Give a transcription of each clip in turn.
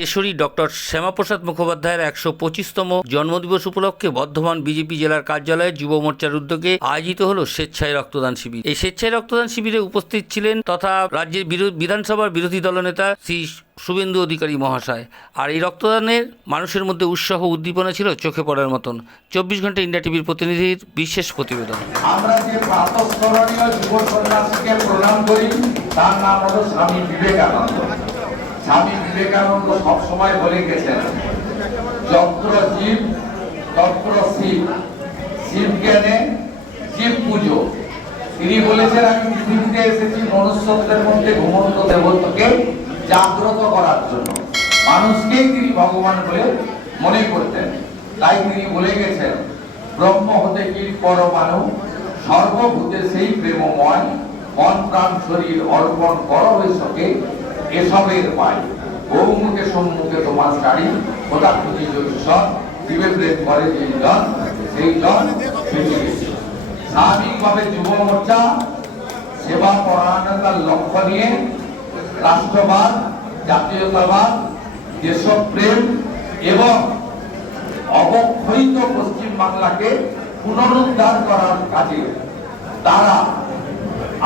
Keshari doctor Shyamaprasad মুখোপাধ্যায়ের একশো পঁচিশতম জন্মদিবস উপলক্ষে বর্ধমান বিজেপি জেলার কার্যালয়ে যুব মোর্চার উদ্যোগে আয়োজিত হলো স্বেচ্ছায় রক্তদান শিবির। এই স্বেচ্ছায় রক্তদান শিবিরে উপস্থিত ছিলেন তথা রাজ্যের বিধানসভার বিরোধী দলনেতা শ্রী শুভেন্দু অধিকারী মহাশয়। আর এই রক্তদানের মানুষের মধ্যে উৎসাহ উদ্দীপনা ছিল চোখে পড়ার মতন। চব্বিশ ঘণ্টা ইন্ডিয়া টিভির প্রতিনিধির বিশেষ প্রতিবেদন। আমরা যে প্রণাম করি, তার নাম হলো স্বামী বিবেকানন্দ। স্বামী বিবেকানন্দ সবসময় বলে গেছেন যন্ত্র জীব তন্ত্র শিব। শিব জ্ঞানে জীব পুজো। তিনি বলেছেন, আমি পৃথিবীতে এসেছি মনুষ্যত্বের মধ্যে ঘুমন্ত দেবতাকে জাগ্রত করার জন্য। মানুষকেই তিনি ভগবান বলে মনে করতেন। তাই তিনি বলে গেছেন, ব্রহ্ম হতে কি পরমাণু সর্বভূতে সেই প্রেমময়, মন প্রাণ শরীর অর্পণ করো সকে এসবের পাই বহুমুখে সম্মুখে তোমার শাড়ি খোদা খুঁজি ঈশ্বর করে যেই জন সেই পৃথিবী স্বাভাবিকভাবে যুব মোর্চা, সেবা পরায়ণতার লক্ষ্য নিয়ে রাষ্ট্রবাদ, জাতীয়তাবাদ, দেশপ্রেম এবং অবক্ষয়িত পশ্চিম বাংলাকে পুনরুদ্ধার করার কাজে তারা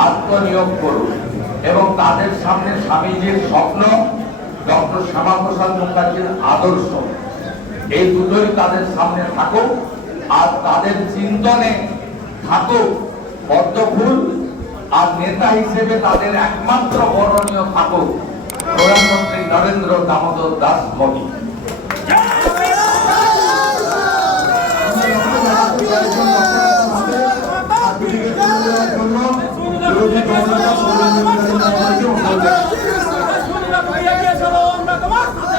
আত্মনিয়োগ করুন। এবং তাদের সামনে স্বামীজির স্বপ্ন, ডক্টর শ্যামাপ্রসাদ মুখার্জির আদর্শ। এই দুটোই তাদের সামনে থাকুক, আর তাদের চিন্তনে থাকুক পদ্মফুল আর নেতা হিসেবে তাদের একমাত্র বর্ণনীয় থাকুক প্রধানমন্ত্রী নরেন্দ্র দামোদর দাস মোদী। তুমি এগিয়ে চলো আমরা তোমার সাথে